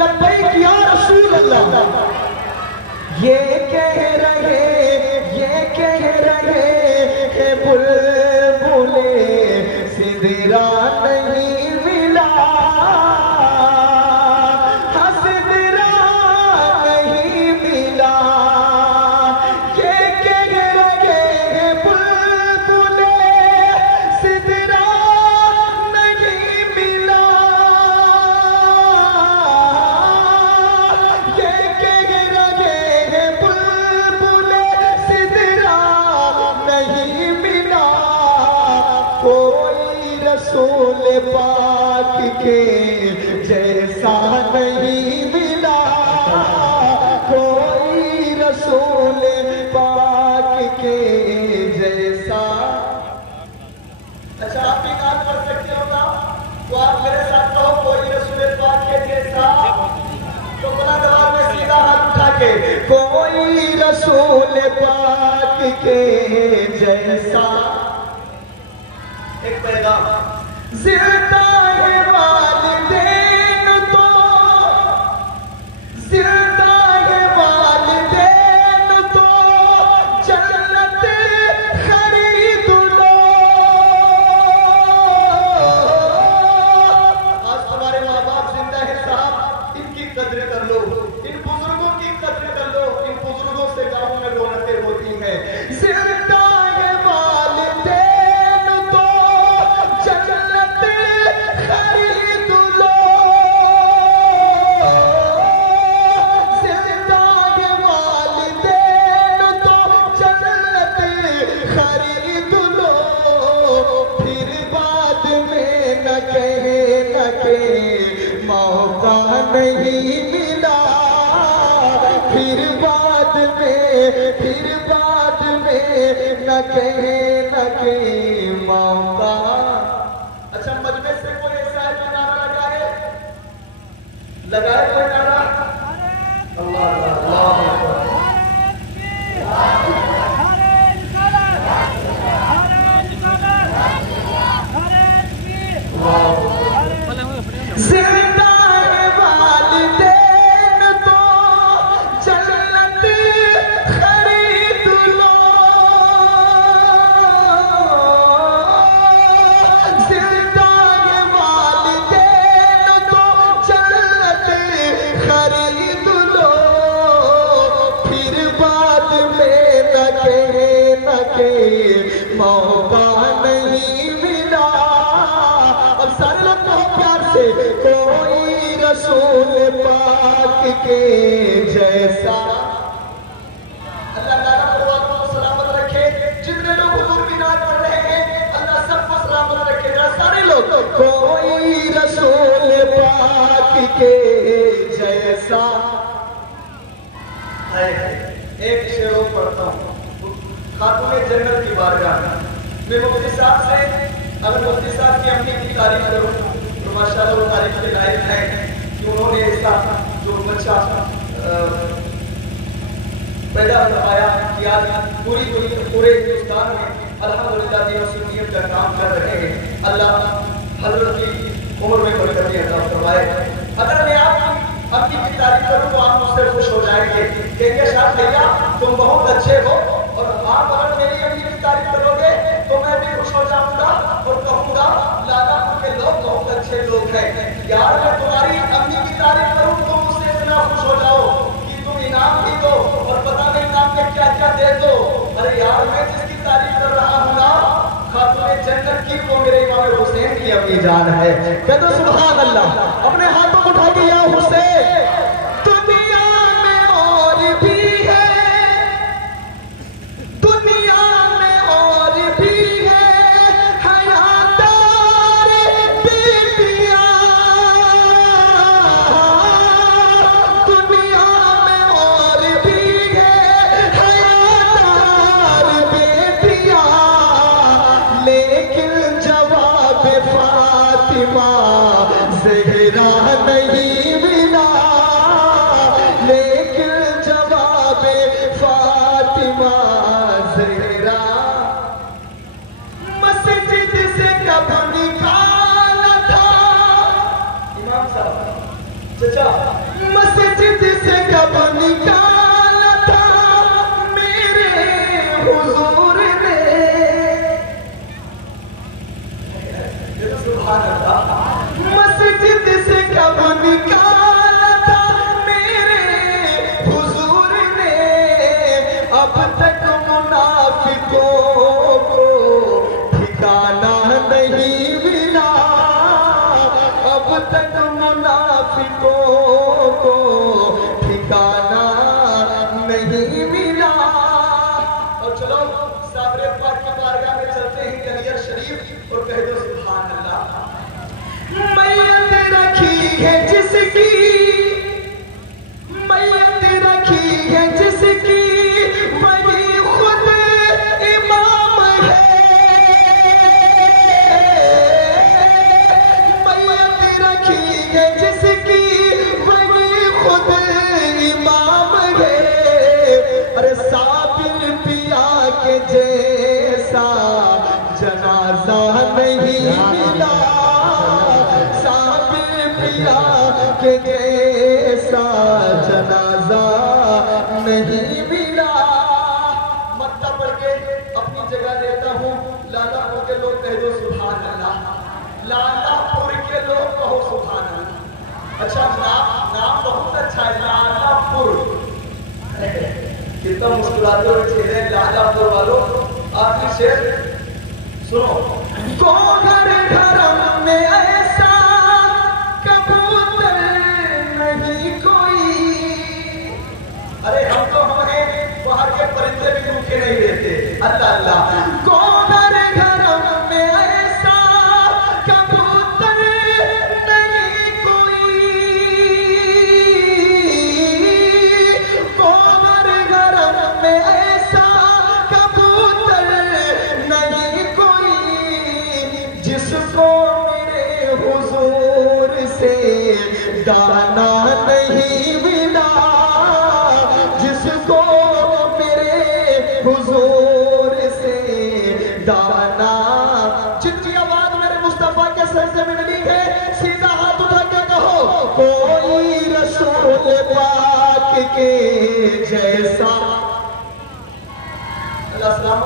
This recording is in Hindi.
लब्बैक या रसूल अल्लाह। ये कह रहे हैं बुलबुले सिदरा नहीं मिला, सिदरा नहीं मिला। ये कह रहे हैं बुलबुले सिदरा नहीं मिला, ये कह रहे हैं बुलबुले सिदरा नहीं मिला। कोई रसूल पाक के जैसा नहीं मिला, कोई रसूल पाक के जैसा। अच्छा आप भी काम कर सकते हो ना, तो आप मेरे साथ कहो कोई रसूल पाक के जैसा। तो बड़ा जवाब में सीधा हाथ उठा के, कोई रसूल पाक के जैसा। एक पैगाम, जिंदा है वालिदैन तो, जिंदा है वालिदैन तो जन्नत खरीद लो। आज तुम्हारे माँ बाप जिंदा है साहब, इनकी कद्र कर लो, इन बुजुर्गों की कद्र कर लो। इन बुजुर्गों से गांवों में रौनकें होती हैं। जिंदा है वालिदैन तो जन्नत खरीद लो, जिंदा है वालिदैन तो जन्नत खरीद लो। फिर बाद में न कहे मौका नहीं मिला, फिर बाद में न कहे मौका। अच्छा मजमे से कोई ऐसा है जो नारा लगाए कोई नारा? अल्लाह अल्लाह जिंदा है वालिदैन तो जन्नत खरीद लो, जिंदा है वालिदैन तो जन्नत खरीद लो। फिर बाद में न कहे मौका नहीं मिला। अब सारे लोग बहुत प्यार से, कोई रसूल पाक के जैसा। अल्लाह ताला को सलामत रखे। जितने लोग हुजूर की नात पढ़ रहे हैं अल्लाह सबको सलामत रखे। सारे लोग, कोई रसूल पाक के जैसा। एक शेर पढ़ता हूँ, खातून जन्नत की बारगाह में मुफ्ती साहब से। अगर मुफ्ती साहब की अम्मी की तारीफ करूँ तो माशाअल्लाह वो तारीफ के लायक है कि उन्होंने इसका जो बच्चा पैदा करवाया कि आज पूरे हिंदुस्तान में अल्हम्दुलिल्लाह दीन और सुन्नियत का काम कर रहे हैं। अल्लाह हजरत की उम्र में बरकतें अता फरमाए। अगर मैं आपकी अम्मी की तारीफ करूँ तो आप मुझसे खुश हो जाएंगे, कहेंगे शाह भैया तुम बहुत अच्छे हो। और आप अगर मेरी अम्मी की तारीफ करोगे तो मैं भी खुश हो जाऊंगा और कहूंगा लादापुर के लोग बहुत अच्छे लोग हैं। यार मैं तुम्हारी अम्मी की तारीफ करूं तो मुझसे इतना खुश हो जाओ कि तुम इनाम भी दो और पता नहीं इनाम में क्या क्या दे दो। अरे यार मैं जिसकी तारीफ कर रहा हूँ ना, खातून जन्नत की, वो मेरे इमाम हुसैन की अम्मी जान है। कह दो सुभान अल्लाह, अपने हाथों को उठा के या हुसैन। दुनिया में और भी है, दुनिया में और भी है हयादार बीबियां, दुनिया में और भी है हयादार बेटियां। लेकिन जवाब फातिमा ज़हरा नहीं मिला, लेकिन जवाब फातिमा ज़हरा। मस्जिद से कब निकाला था इमाम साहब, चचा मस्जिद से कब निकाला था मेरे हुजूर ने, सुभान अल्लाह, मस्जिद से कब निकाला था मेरे हुजूर ने, अब तक मुनाफिकों को ठिकाना नहीं मिला, अब तक मुनाफिकों को ठिकाना नहीं मिला। और चलो साबरे पाक की बारगाह में चलते हैं कलियर शरीफ और कह दो सुभान अल्लाह। मैयत रखी है जिसकी, मैयत रखी है जिसकी, वही खुद इमाम है। मैयत रखी है जिसकी, वही खुद इमाम है। अरे साबिर पिया के जैसा जनाजा नहीं मिला, के जैसा जनाजा नहीं मिला। मत्ता पढ़ के अपनी जगह लेता हूँ। लालापुर के लोग कह दो सुभान अल्लाह, लालापुर के लोग कहो सुभान अल्लाह। अच्छा नाम बहुत अच्छा है लालापुर। कितना मुस्कुराते हुए चेहरे लालापुर वालों। आखिरी शेर सुनो। गोहर धर्म में ऐसा कबूतर नहीं कोई। अरे हम तो हमें बाहर के परिंदे भी भूखे नहीं देते। अल्लाह अल्लाह। गोहर धर्म में ऐसा कबूतर नहीं कोई, गोहर धर्म में ऐसा कबूतर नहीं कोई, जिसको मेरे हुजूर से दाना नहीं मिला, जिसको मेरे हुजूर से दाना। जितनी आवाज मेरे मुस्तफा के सजदे में मिली है, सीधा हाथ उठा के कहो कोई रसूल पाक के जैसा। अल्लाह सलाम